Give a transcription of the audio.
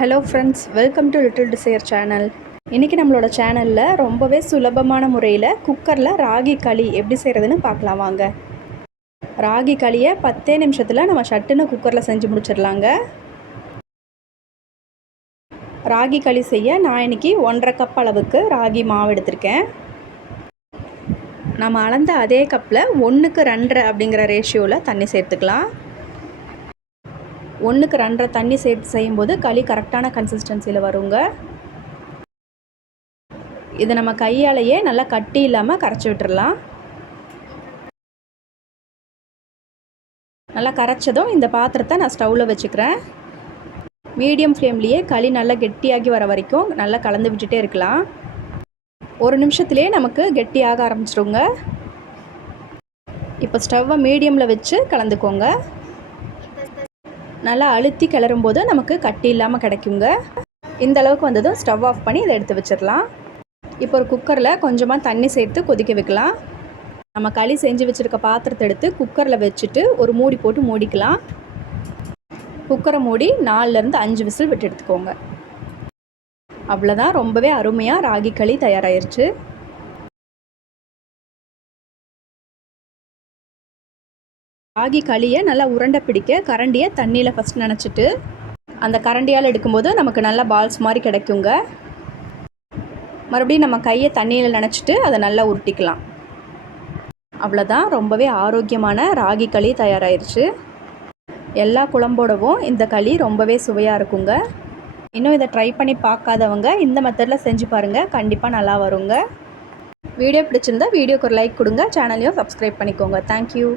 Hello friends welcome to little desire channel இன்றைக்கி நம்மளோட சேனலில் ரொம்பவே சுலபமான முறையில் குக்கரில் ராகி களி எப்படி செய்கிறதுன்னு பார்க்கலாம் வாங்க. ராகி களியை பத்தே நிமிஷத்தில் நம்ம சட்டுன்னு குக்கரில் செஞ்சு முடிச்சிடலாங்க. ராகி களி செய்ய நான் இன்னைக்கு ஒன்றரை கப் அளவுக்கு ராகி மாவு எடுத்திருக்கேன். நம்ம அளந்த அதே கப்பில் ஒன்றுக்கு ரெண்டரை அப்படிங்கிற ரேஷியோவில் தண்ணி சேர்த்துக்கலாம். ஒன்றுக்கு ரெண்டரை தண்ணி சேர்த்து செய்யும்போது களி கரெக்டான கன்சிஸ்டன்சியில் வருங்க. இதை நம்ம கையாலேயே நல்லா கட்டி இல்லாமல் கரைச்சி விட்டுறலாம். நல்லா கரைச்சதும் இந்த பாத்திரத்தை நான் ஸ்டவ்வில் வச்சுக்கிறேன். மீடியம் ஃப்ளேம்லேயே களி நல்லா கெட்டியாகி வர வரைக்கும் நல்லா கலந்து விட்டுட்டே இருக்கலாம். ஒரு நிமிஷத்துலேயே நமக்கு கெட்டியாக ஆரம்பிச்சிருங்க. இப்போ ஸ்டவ்வை மீடியமில் வச்சு கலந்துக்கோங்க. நல்லா அழுத்தி கிளறும் போது நமக்கு கட்டி இல்லாமல் கிடைக்குங்க. இந்த அளவுக்கு வந்ததும் ஸ்டவ் ஆஃப் பண்ணி இதை எடுத்து வச்சிடலாம். இப்போ ஒரு குக்கரில் கொஞ்சமாக தண்ணி சேர்த்து கொதிக்க வைக்கலாம். நம்ம களி செஞ்சு வச்சுருக்க பாத்திரத்தை எடுத்து குக்கரில் வச்சுட்டு ஒரு மூடி போட்டு மூடிக்கலாம். குக்கரை மூடி நாலுலேருந்து அஞ்சு விசில் விட்டு எடுத்துக்கோங்க. அவ்வளோதான் ரொம்பவே அருமையாக ராகி களி தயாராகிருச்சு ராகி களியை நல்லா உருண்டை பிடிக்க கரண்டியை தண்ணியில் ஃபஸ்ட் நினச்சிட்டு அந்த கரண்டியால் எடுக்கும்போது நமக்கு நல்லா பால்ஸ் மாதிரி கிடைக்குங்க. மறுபடியும் நம்ம கையை தண்ணியில் நினச்சிட்டு அதை நல்லா உருட்டிக்கலாம். அவ்வளோதான் ரொம்பவே ஆரோக்கியமான ராகி களி தயாராகிருச்சு எல்லா குழம்போடவும் இந்த களி ரொம்பவே சுவையாக இருக்குங்க. இன்னும் இதை ட்ரை பண்ணி பார்க்காதவங்க இந்த மெத்தடில் செஞ்சு பாருங்கள் கண்டிப்பாக நல்லா வருங்க. வீடியோ பிடிச்சிருந்தா வீடியோக்கு ஒரு லைக் கொடுங்க. சேனலையும் சப்ஸ்கிரைப் பண்ணிக்கோங்க. தேங்க்யூ